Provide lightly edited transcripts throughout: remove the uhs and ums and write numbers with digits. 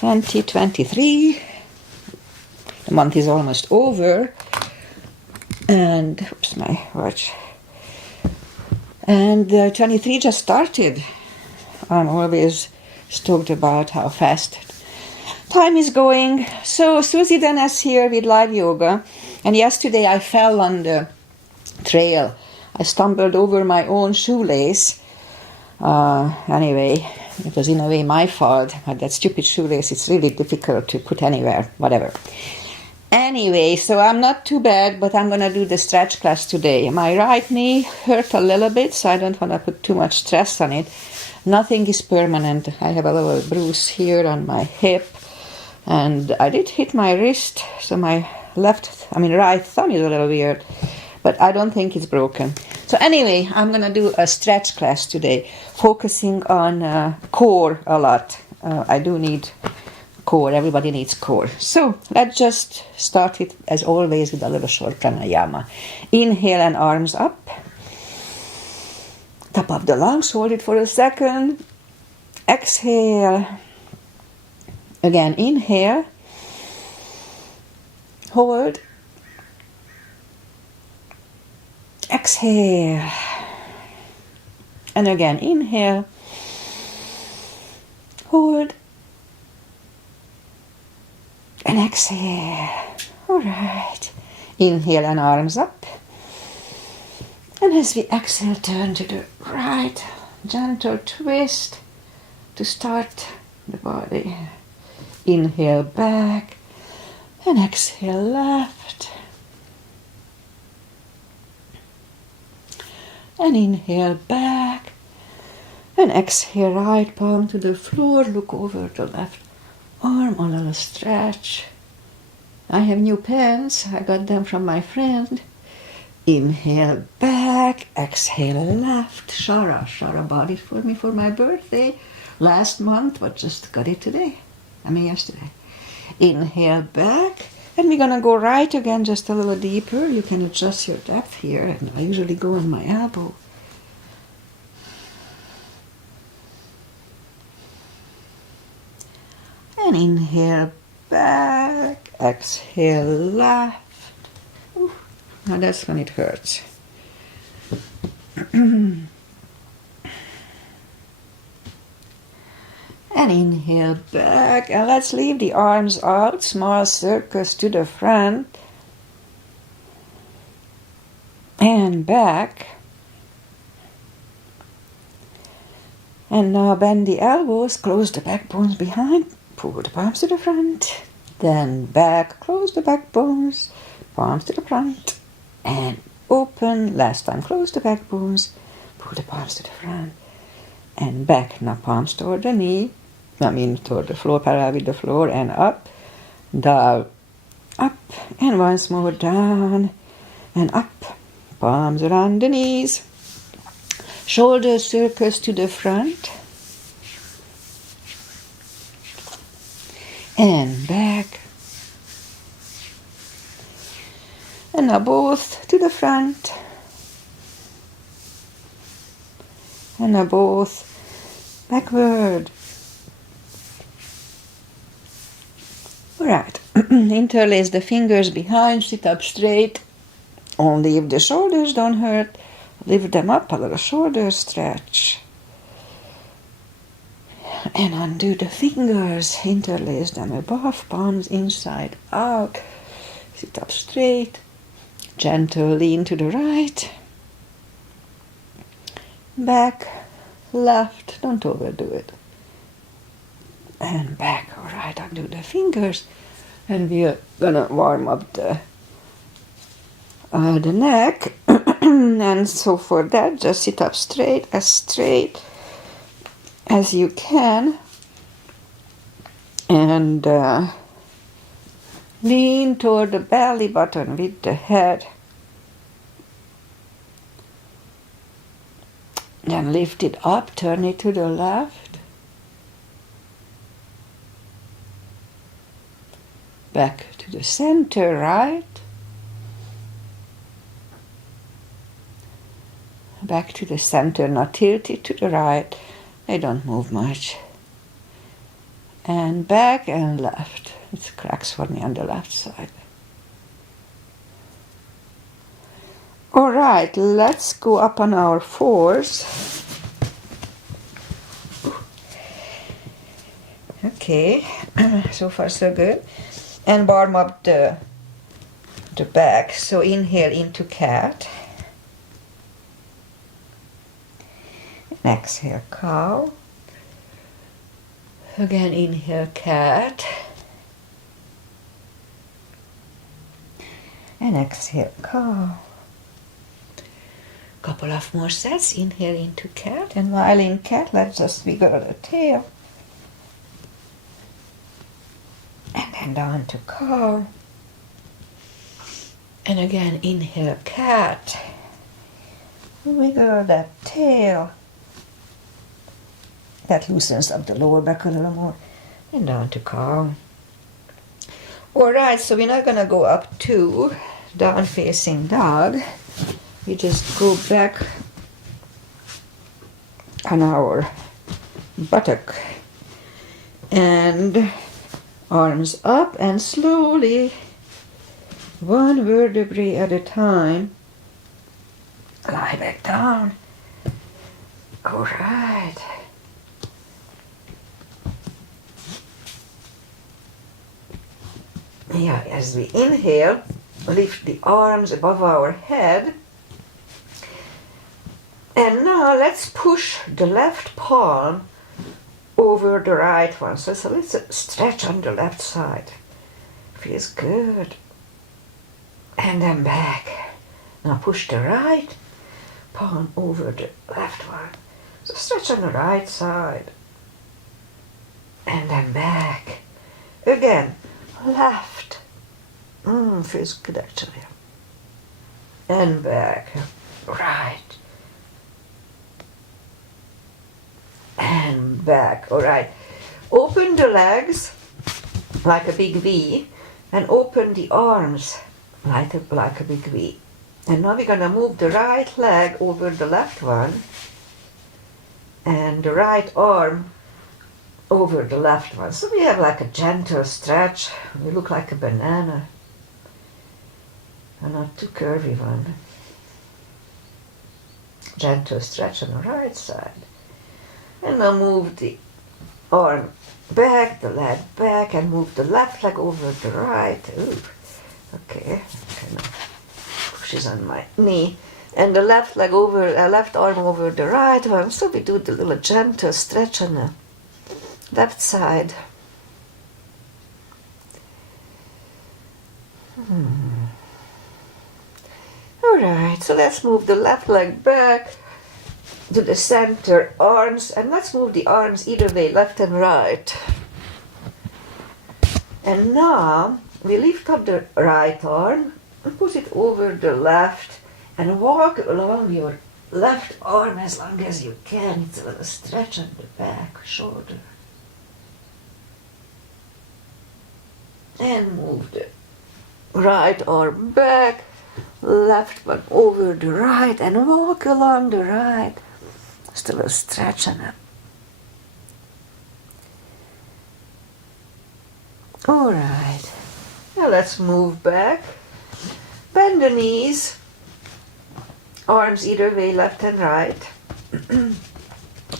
2023. The month is almost over. And, oops, my watch. And 23 just started. I'm always stoked about how fast time is going. So Susie then is here with live yoga. And yesterday I fell on the trail. I stumbled over my own shoelace. Anyway, it was in a way my fault. That stupid shoelace, it's really difficult to put anywhere, whatever. Anyway, so I'm not too bad, but I'm going to do the stretch class today. My right knee hurt a little bit, so I don't want to put too much stress on it. Nothing is permanent. I have a little bruise here on my hip, and I did hit my wrist, so my right thumb is a little weird, but I don't think it's broken. So anyway, I'm going to do a stretch class today, focusing on core a lot. I do need core. Everybody needs core. So let's just start it, as always, with a little short pranayama. Inhale and arms up. Top of the lungs, hold it for a second. Exhale. Again, inhale. Hold. Exhale. And again, inhale. Hold. And exhale. All right. Inhale and arms up. And as we exhale, turn to the right. Gentle twist to start the body. Inhale back. And exhale left. And inhale back. And exhale right palm to the floor. Look over the left arm, a little stretch. I have new pants. I got them from my friend. Inhale back, exhale left. Shara bought it for me for my birthday last month, but just got it yesterday. Inhale back, and we're gonna go right again, just a little deeper. You can adjust your depth here, and I usually go on my elbow. And inhale back, exhale left. Ooh, now that's when it hurts. And inhale back, and let's leave the arms out, small circles to the front. And back. And now bend the elbows, close the back bones behind. Pull the palms to the front, then back, close the back bones, palms to the front, and open. Last time, close the back bones, pull the palms to the front, and back. Now palms toward the knee, toward the floor, parallel with the floor, and up, down, up, and once more down, and up. Palms around the knees, shoulder circles to the front, and back, and now both to the front, and now both backward. Alright, interlace the fingers behind, sit up straight, only if the shoulders don't hurt. Lift them up, a little shoulder stretch. And undo the fingers, interlace them above, palms inside out. Sit up straight, gentle lean to the right. Back, left, don't overdo it. And back, all right, undo the fingers. And we're gonna warm up the neck. And so for that, just sit up straight as you can, and lean toward the belly button with the head. Then lift it up, turn it to the left, back to the center, right, back to the center, now tilt it to the right. They don't move much. and back and left. It cracks for me on the left side. All right, let's go up on our fours. Okay, so far so good. And warm up the back. So inhale into cat. And exhale cow. Again inhale cat. And exhale cow. Couple of more sets. Inhale into cat, and while in cat, let's just wiggle the tail. And then down to cow. And again, inhale cat. Wiggle that tail. That loosens up the lower back a little more. And down to cow. Alright, so we're not gonna go up to down facing dog. We just go back on our buttock and arms up, and slowly, one vertebrae at a time, lie back down. All right. Yeah, as we inhale, lift the arms above our head. And now let's push the left palm over the right one. So let's stretch on the left side. Feels good. And then back. Now push the right palm over the left one. So stretch on the right side. And then back. Again, left. Feels good actually. And back. Right. And back. All right. Open the legs like a big V, and open the arms like a big V. And now we're going to move the right leg over the left one, and the right arm over the left one. So we have like a gentle stretch. We look like a banana. And not too curvy one. Gentle stretch on the right side. And now move the arm back, the leg back, and move the left leg over the right. Ooh, okay. Kind of pushes on my knee. And the left leg over, left arm over the right one. So we do the little gentle stretch on the left side. All right. So let's move the left leg back to the center, arms, and let's move the arms either way, left and right. And now we lift up the right arm and put it over the left and walk along your left arm as long as you can. It's a little stretch on the back, shoulder. And move the right arm back, left one over the right, and walk along the right. Just a little stretch on it. All right. Now let's move back. Bend the knees. Arms either way, left and right.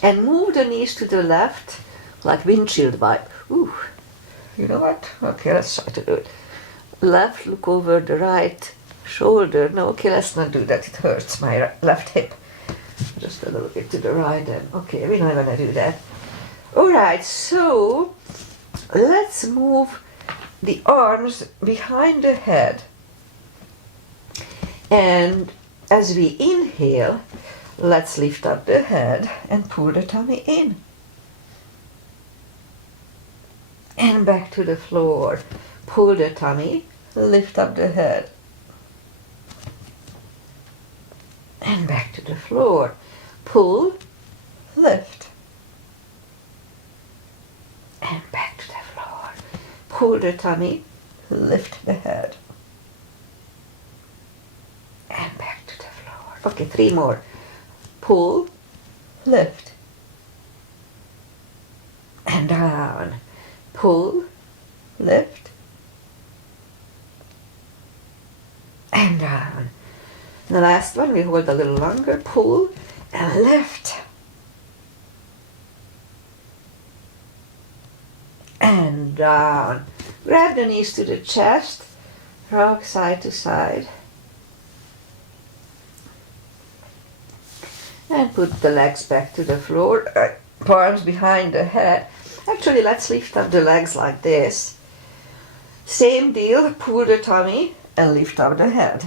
And move the knees to the left, like windshield wipe. Ooh. You know what? Okay, let's try to do it. Left, look over the right shoulder. No, okay, let's not do that. It hurts my left hip. Just a little bit to the right then. Okay, we're not going to do that. Alright, so let's move the arms behind the head. And as we inhale, let's lift up the head and pull the tummy in. And back to the floor. Pull the tummy, lift up the head. And back to the floor. Pull, lift. And back to the floor. Pull the tummy, lift the head. And back to the floor. Okay, 3 more. Pull, lift. And down. pull, lift, and down. The last one, we hold a little longer, pull and lift. And down. Grab the knees to the chest, rock side to side. And put the legs back to the floor, palms behind the head. Actually, let's lift up the legs like this. Same deal, pull the tummy and lift up the head.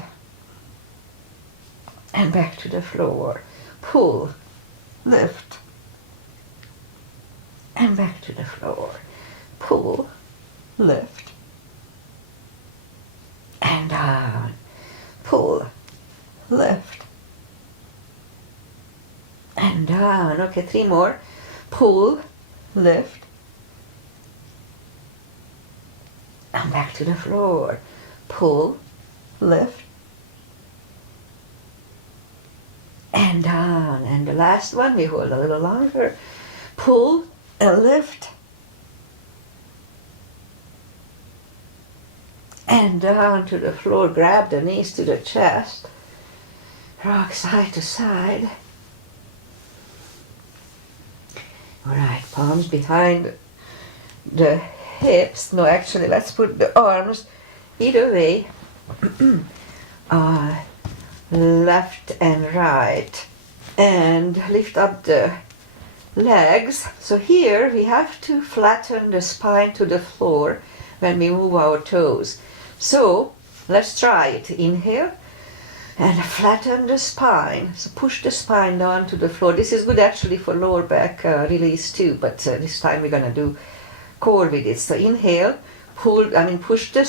And back to the floor. Pull, lift, and back to the floor. Pull, lift, and down. Pull, lift, and down. Okay, 3 more. Pull, lift, and back to the floor. Pull, lift, and down. And the last one, we hold a little longer. Pull and lift, and down to the floor. Grab the knees to the chest, rock side to side. Alright, palms behind the hips. No, actually, let's put the arms either way. Left and right. And lift up the legs. So here we have to flatten the spine to the floor when we move our toes. So let's try it. Inhale and flatten the spine. So push the spine down to the floor. This is good actually for lower back release too, but this time we're gonna do core with it. So inhale, push the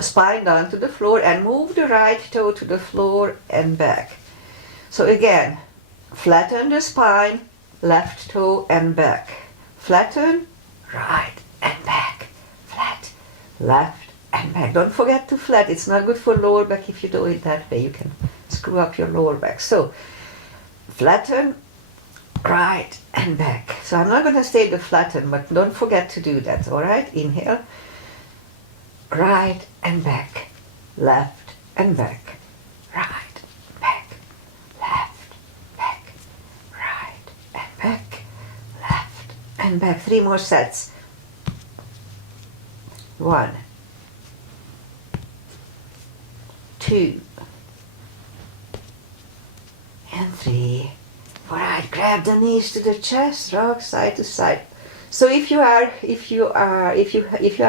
spine down to the floor and move the right toe to the floor and back. So again, flatten the spine, left toe and back. Flatten, right and back. Flat, left and back. Don't forget to flat. It's not good for lower back if you do it that way. You can screw up your lower back. So flatten, right and back. So I'm not going to say the flatten, but don't forget to do that. All right? Inhale, right and back, left and back, right, back, left, back, right and back, left and back. 3 more sets. 1, 2, and 3. All right, grab the knees to the chest, rock side to side. So if you are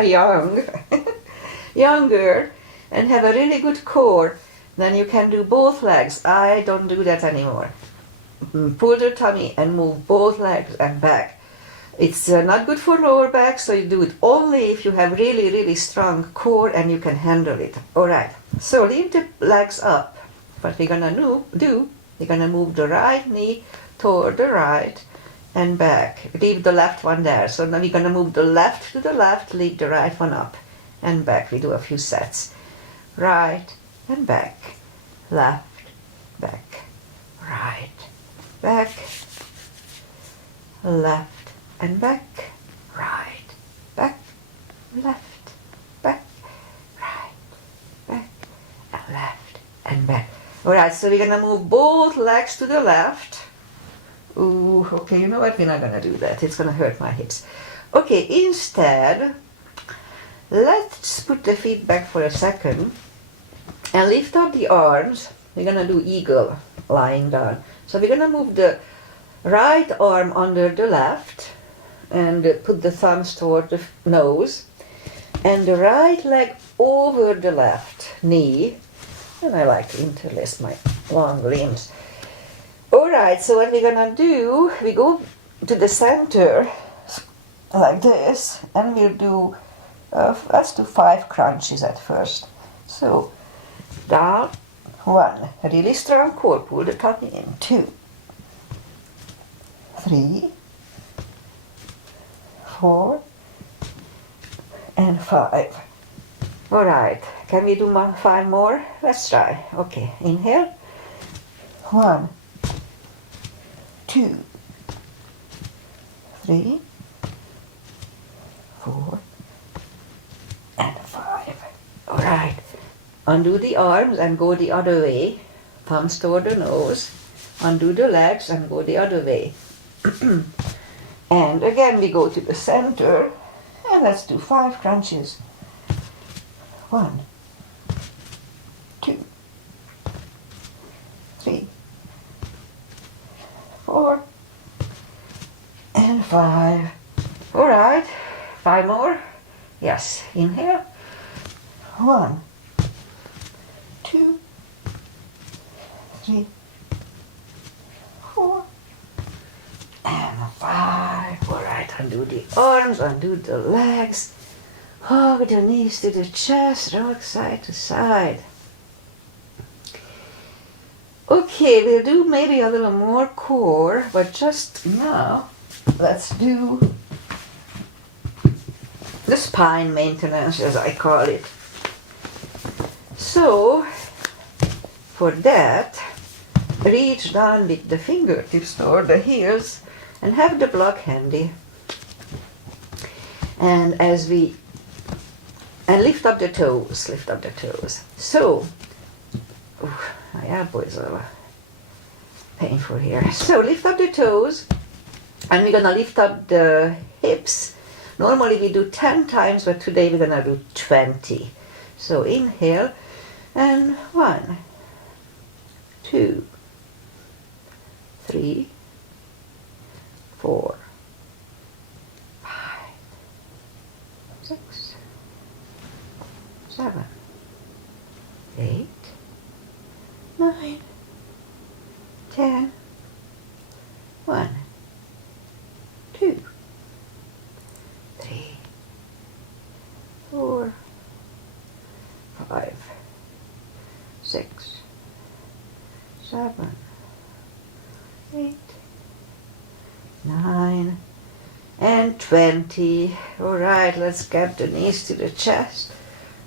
young, younger, and have a really good core, then you can do both legs. I don't do that anymore. Pull the tummy and move both legs and back. It's not good for lower back, so you do it only if you have really, really strong core and you can handle it. All right, so leave the legs up. What we're gonna do, we're gonna move the right knee toward the right and back. Leave the left one there. So now we're gonna move the left to the left, leave the right one up and back. We do a few sets. Right and back, left, back, right, back, left and back, right, back, left, back, right, back, and left and back. Alright, so we're gonna move both legs to the left. Ooh, okay, you know what? We're not gonna do that. It's gonna hurt my hips. Okay, instead, let's put the feet back for a second and lift up the arms. We're gonna do eagle lying down. So we're gonna move the right arm under the left and put the thumbs toward the nose and the right leg over the left knee. And I like to interlace my long limbs. Alright, so what we're gonna do, we go to the center like this and we'll do, let's do 5 crunches at first. So down, 1, really strong core, pull the tummy in, 2, 3, 4, and 5. Alright, can we do 5 more? Let's try. Okay, inhale. 1, 2, 3, 4, Alright. Undo the arms and go the other way. Thumbs toward the nose. Undo the legs and go the other way. And again we go to the center. And let's do 5 crunches. 1, 2, 3, 4, and 5. Alright, 5 more. Yes, inhale. 1, 2, 3, 4, and 5. Alright, undo the arms, undo the legs. Hug the knees to the chest, rock side to side. Okay, we'll do maybe a little more core, but just now, let's do the spine maintenance, as I call it. So, for that, reach down with the fingertips toward the heels and have the block handy. And lift up the toes, lift up the toes. So, my elbow is a little painful here. So lift up the toes, and we're gonna lift up the hips. Normally we do 10 times, but today we're gonna do 20. So inhale, and 1, 2, 3, 4, 5, 6, 7, 8, 9, 10, 1, 2, 3, 4, 5, 6, 7, 8, 9, and 20. All right, let's get the knees to the chest,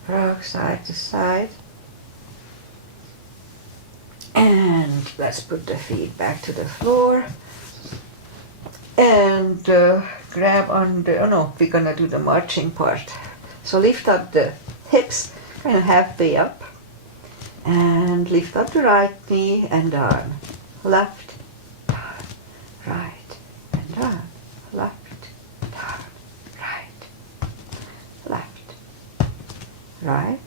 rock side to side. And let's put the feet back to the floor. And grab on the, oh no, we're gonna do the marching part. So lift up the hips, kind of halfway up. And lift up the right knee and arm. Left, down, right, and down. Left, down, right, left, right,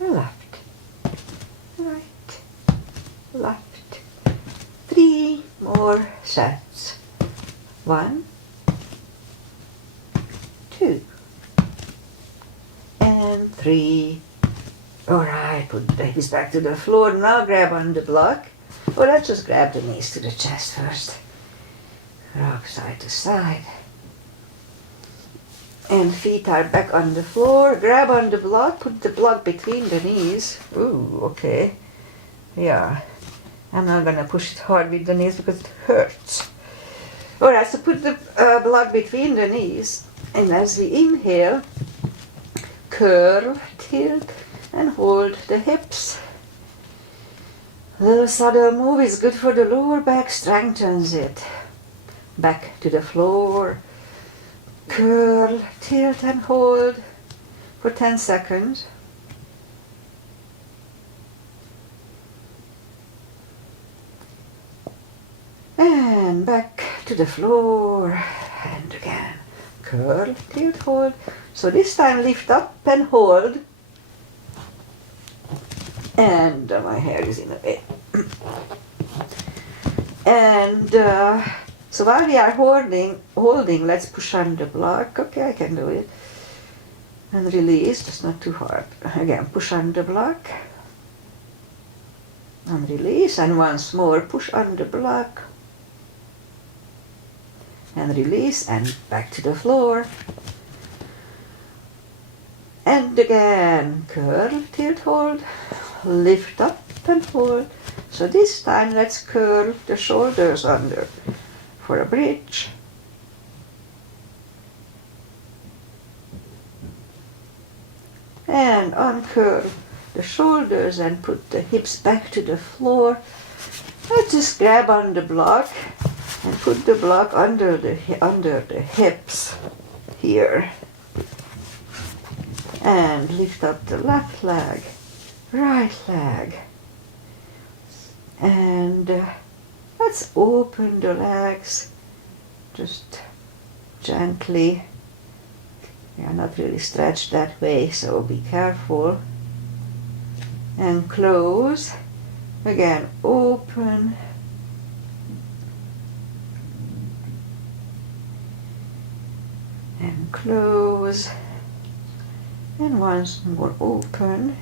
left, right, left. 3 more sets. 1, 2, and 3. Alright, put the hips back to the floor. Now grab on the block. Or let's just grab the knees to the chest first. Rock side to side. And feet are back on the floor. Grab on the block. Put the block between the knees. Ooh, okay. Yeah. I'm not gonna push it hard with the knees because it hurts. Alright, so put the block between the knees. And as we inhale, curl, tilt, and hold the hips. Little subtle move is good for the lower back, strengthens it. Back to the floor. Curl, tilt, and hold for 10 seconds. And back to the floor. And again. Curl, tilt, hold. So this time lift up and hold. And my hair is in the way. And so while we are holding, let's push on the block. Okay, I can do it. And release, just not too hard. Again, push on the block. And release, and once more, push on the block. And release, and back to the floor. And again, curl, tilt, hold. Lift up and hold. So this time let's curl the shoulders under for a bridge. And uncurl the shoulders and put the hips back to the floor. Let's just grab on the block and put the block under the hips here. And lift up the left leg, right leg. And let's open the legs just gently. They are not really stretched that way, so be careful. And close. Again, open. And close. And once more open.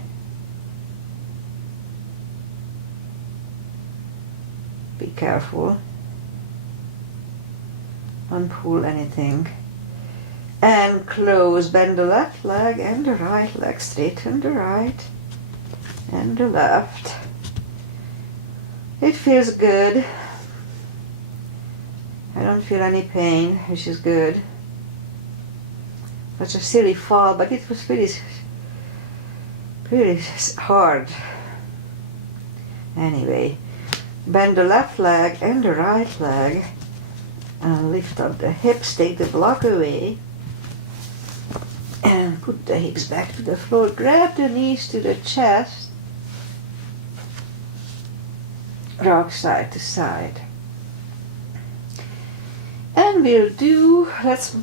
Be careful. Don't pull anything. And close. Bend the left leg and the right leg. Straighten the right and the left. It feels good. I don't feel any pain, which is good. It was a silly fall, but it was pretty hard. Anyway, bend the left leg and the right leg and lift up the hips, take the block away and put the hips back to the floor. Grab the knees to the chest, rock side to side. And let's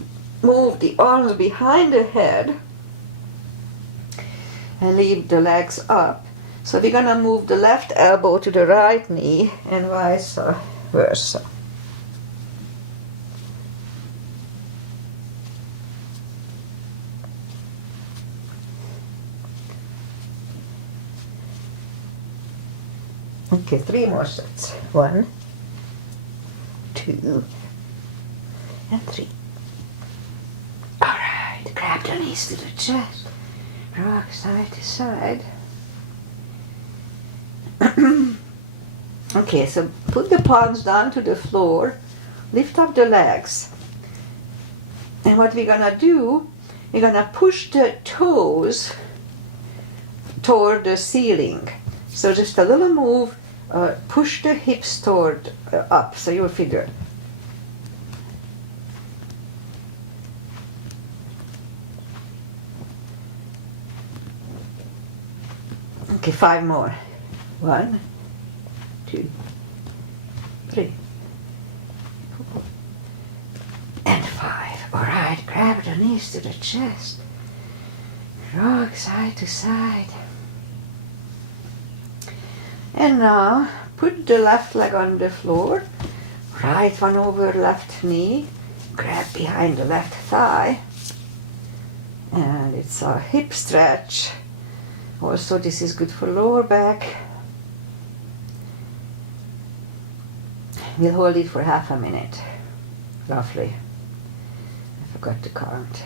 move the arms behind the head and leave the legs up. So we're gonna move the left elbow to the right knee and vice versa. Okay, 3 more sets. 1, 2, and 3. Alright, grab the knees to the chest, rock side to side. Okay, so put the palms down to the floor, lift up the legs. And what we're gonna do, we're gonna push the toes toward the ceiling. So just a little move, push the hips toward up, so your figure. Okay, 5 more. 1, 2, 3, 4, and 5. Alright, grab the knees to the chest. Rock side to side. And now put the left leg on the floor. Right one over left knee. Grab behind the left thigh. And it's a hip stretch. Also, this is good for lower back. We'll hold it for half a minute, roughly. I forgot to count.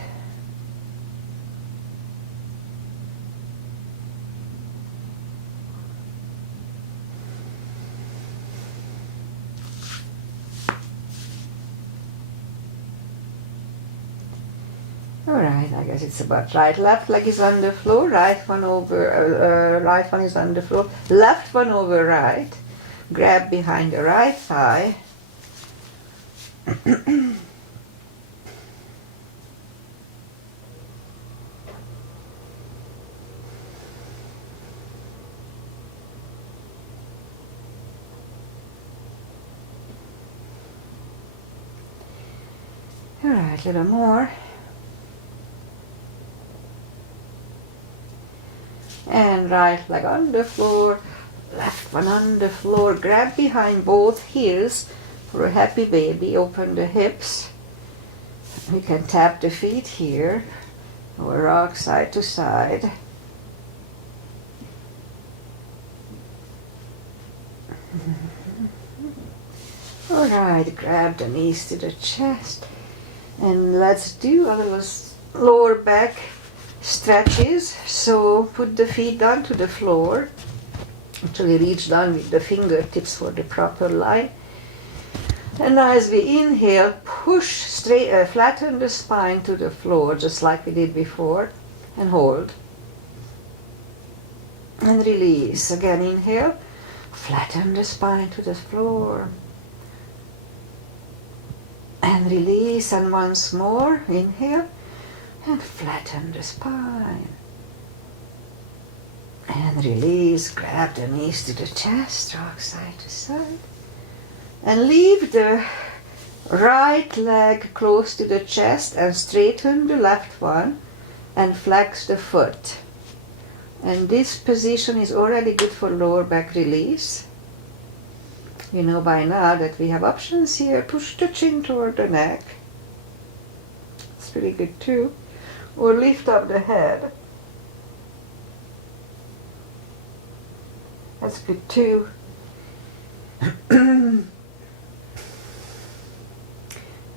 Alright, I guess it's about right. Left leg is on the floor, right one is on the floor, left one over right. Grab behind the right thigh. Alright, a little more. And right leg on the floor, left one on the floor. Grab behind both heels for a happy baby. Open the hips. We can tap the feet here or rock side to side. Alright, grab the knees to the chest and let's do a little lower back stretches. So put the feet down to the floor. Actually reach down with the fingertips for the proper line. And as we inhale, push straight, flatten the spine to the floor, just like we did before, and hold. And release. Again, inhale, flatten the spine to the floor. And release, and once more, inhale, And flatten the spine. And release, grab the knees to the chest, rock side to side. And leave the right leg close to the chest and straighten the left one and flex the foot. And this position is already good for lower back release. You know by now that we have options here. Push the chin toward the neck. It's pretty good too. Or lift up the head. That's good too.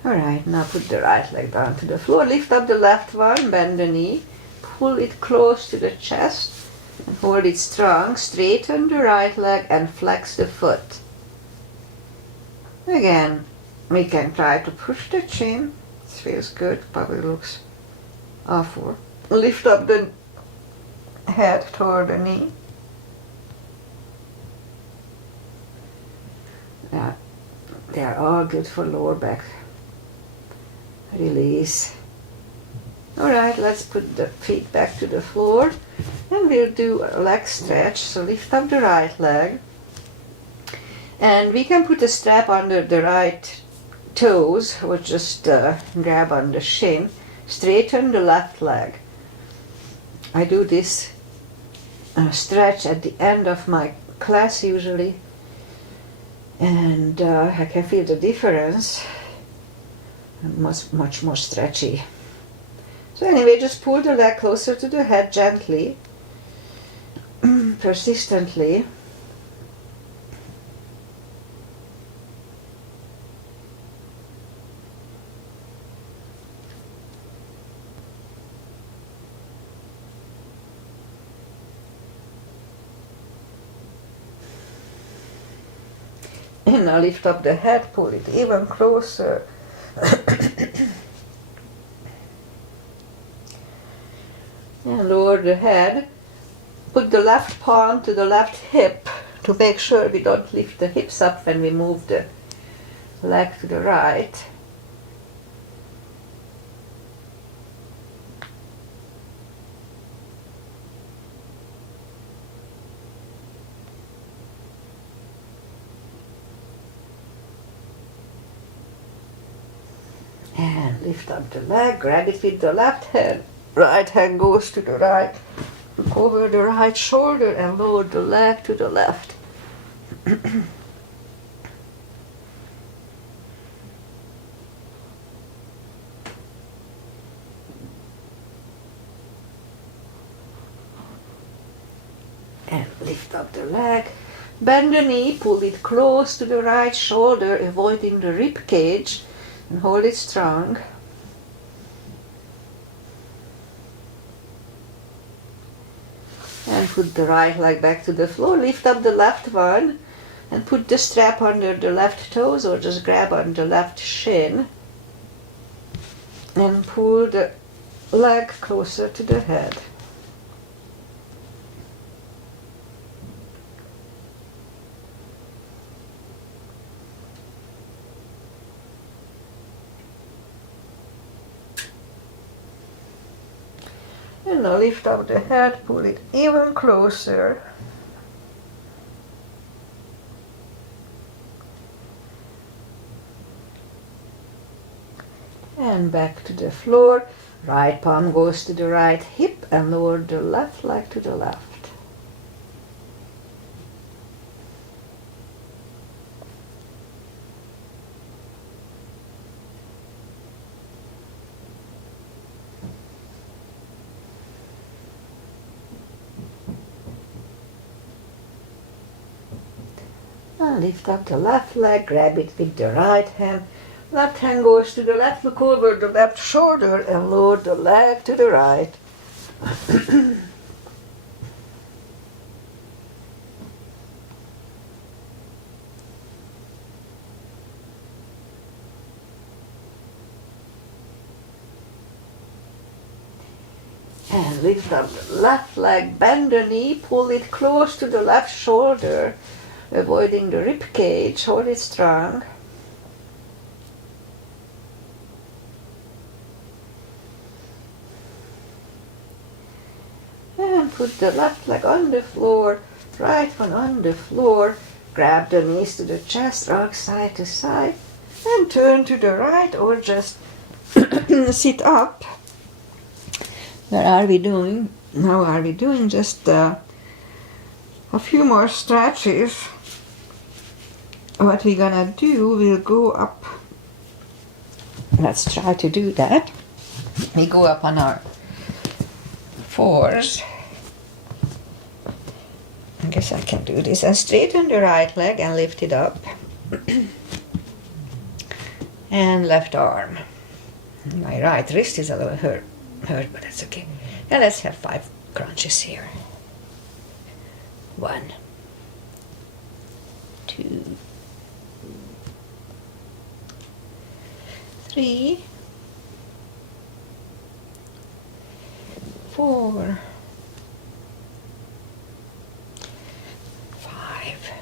Alright, now put the right leg down to the floor. Lift up the left one, bend the knee. Pull it close to the chest and hold it strong. Straighten the right leg and flex the foot. Again, we can try to push the chin. This feels good, probably looks awful. Lift up the head toward the knee. Yeah, they are all good for lower back release. Alright, let's put the feet back to the floor and we'll do a leg stretch. So lift up the right leg and we can put a strap under the right toes or just grab on the shin. Straighten the left leg. I do this stretch at the end of my class usually, and I can feel the difference. Much more stretchy. So anyway, just pull the leg closer to the head gently, persistently. And now lift up the head, pull it even closer. And lower the head. Put the left palm to the left hip to make sure we don't lift the hips up when we move the leg to the right. And lift up the leg, grab it with the left hand. Right hand goes to the right. Look over the right shoulder and lower the leg to the left. And lift up the leg. Bend the knee, pull it close to the right shoulder, avoiding the rib cage, and hold it strong. And put the right leg back to the floor. Lift up the left one and put the strap under the left toes or just grab on the left shin and pull the leg closer to the head. And now lift up the head, pull it even closer. And back to the floor. Right palm goes to the right hip and lower the left leg to the left. And lift up the left leg, grab it with the right hand. Left hand goes to the left, look over the left shoulder and lower the leg to the right. And lift up the left leg, bend the knee, pull it close to the left shoulder, avoiding the rib cage, hold it strong. And put the left leg on the floor, right one on the floor. Grab the knees to the chest, rock side to side. And turn to the right or just sit up. What are we doing? Now are we doing just a few more stretches. What we're gonna do, we'll go up. Let's try to do that. We go up on our fours. I guess I can do this. And straighten the right leg and lift it up. And left arm. My right wrist is a little hurt, but that's okay. And let's have 5 crunches here. 1, 2, 3, 4, 5.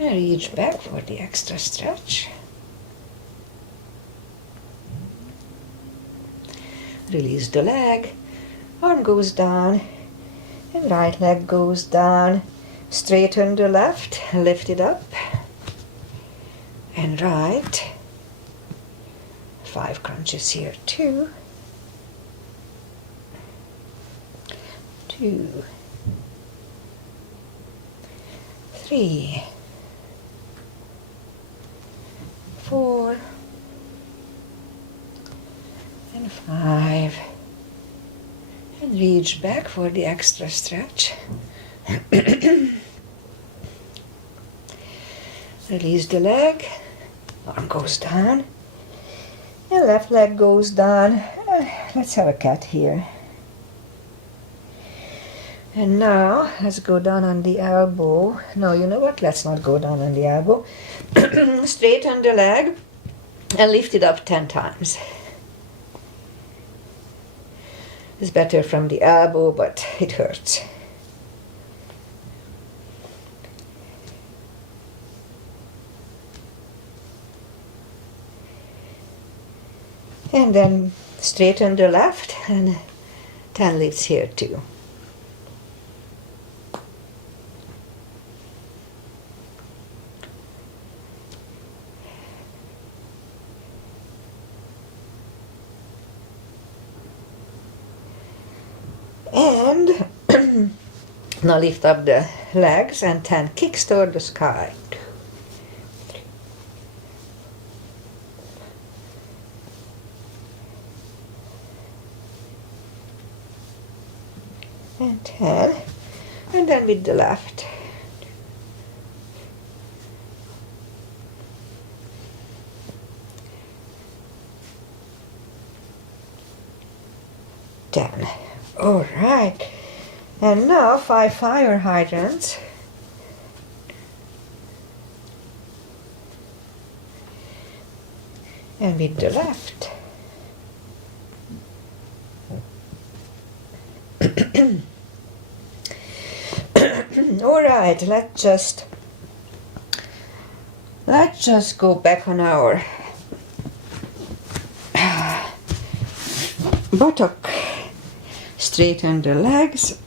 And reach back for the extra stretch. Release the leg, arm goes down, and right leg goes down. Straighten the left, lift it up, and right. 5 crunches here, 2, 2, 3, 4, and 5. And reach back for the extra stretch. Release the leg, arm goes down, and left leg goes down. Let's have a cat here. And now, let's go down on the elbow. No, you know what? Let's not go down on the elbow. Straighten the leg and lift it up 10 times. It's better from the elbow, but it hurts. And then straighten the left and 10 lifts here too. And now lift up the legs and 10 kicks toward the sky. 2, 3, and 10. And then with the left. 10. All right, and now 5 fire hydrants. And with the left. All right, let's just go back on our buttock. Straighten the legs.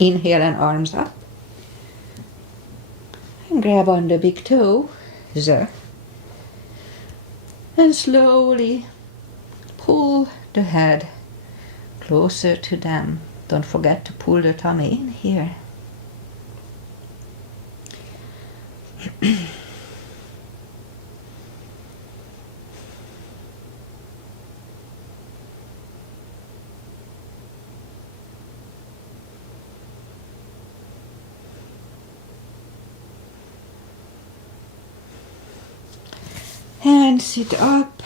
Inhale and arms up. And grab on the big toe. And slowly pull the head closer to them. Don't forget to pull the tummy in here. And sit up.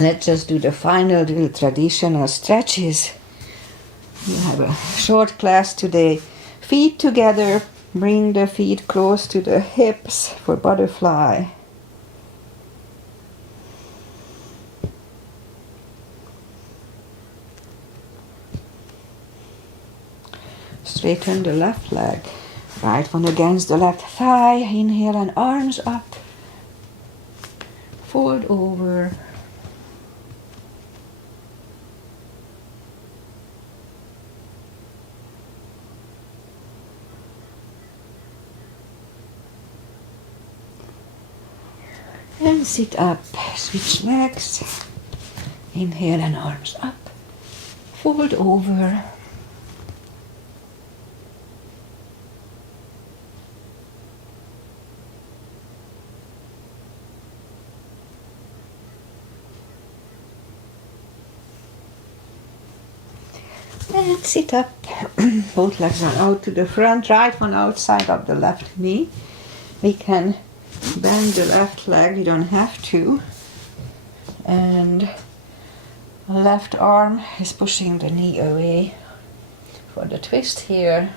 Let's just do the final little traditional stretches. We have a short class today. Feet together. Bring the feet close to the hips for butterfly. Straighten the left leg. Right one against the left thigh. Inhale and arms up. Fold over. And sit up, switch legs, inhale and arms up, fold over. And sit up, both legs are out to the front, right one outside of the left knee. We can bend the left leg, you don't have to. And left arm is pushing the knee away for the twist here.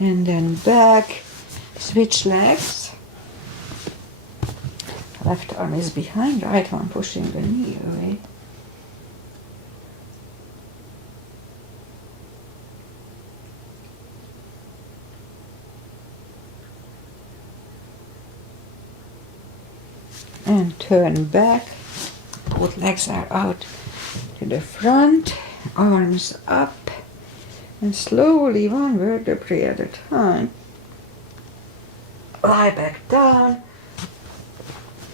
And then back, switch legs. Left arm is behind, right one pushing the knee away. And turn back, both legs are out to the front, arms up, and slowly one vertebrae at a time. Lie back down,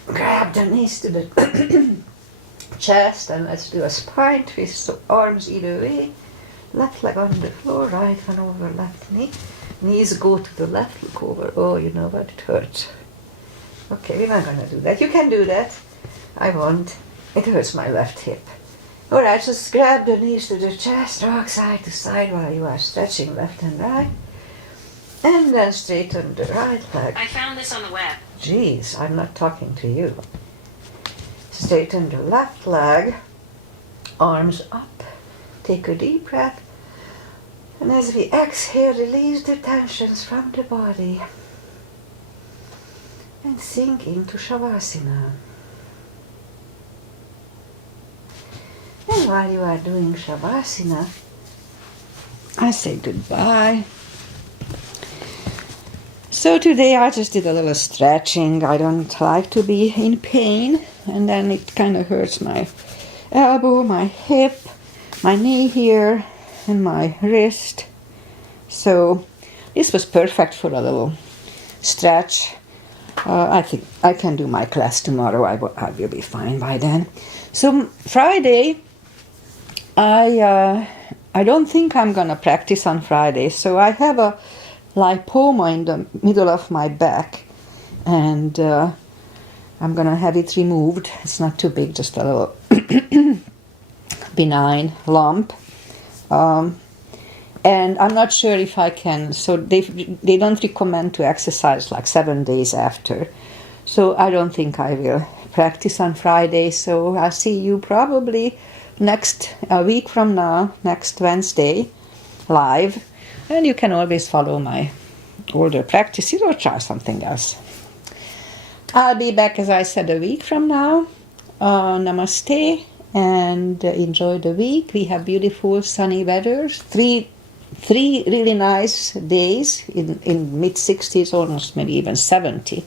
grab the knees to the chest, and let's do a spine twist, so arms either way, left leg on the floor, right one over left knee, knees go to the left, look over, oh you know what, it hurts. Okay, we're not gonna do that. You can do that. I won't. It hurts my left hip. Alright, just grab the knees to the chest, rock side to side while you are stretching left and right. And then straighten the right leg. I found this on the web. Jeez, I'm not talking to you. Straighten the left leg, arms up. Take a deep breath. And as we exhale, release the tensions from the body. And sink into Shavasana. And while you are doing Shavasana, I say goodbye. So today I just did a little stretching. I don't like to be in pain, and then it kind of hurts my elbow, my hip, my knee here, and my wrist. So this was perfect for a little stretch. I think I can do my class tomorrow. I will be fine by then. So Friday, I don't think I'm gonna practice on Friday. So I have a lipoma in the middle of my back, and I'm gonna have it removed. It's not too big, just a little benign lump. And I'm not sure if I can, so they don't recommend to exercise like 7 days after. So I don't think I will practice on Friday. So I'll see you probably a week from now, next Wednesday, live. And you can always follow my older practices or try something else. I'll be back, as I said, a week from now. Namaste and enjoy the week. We have beautiful sunny weather. Three really nice days in mid-60s, almost maybe even 70.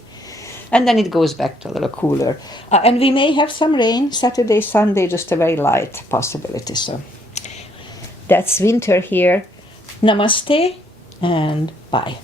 And then it goes back to a little cooler. And we may have some rain Saturday, Sunday, just a very light possibility. So that's winter here. Namaste and bye.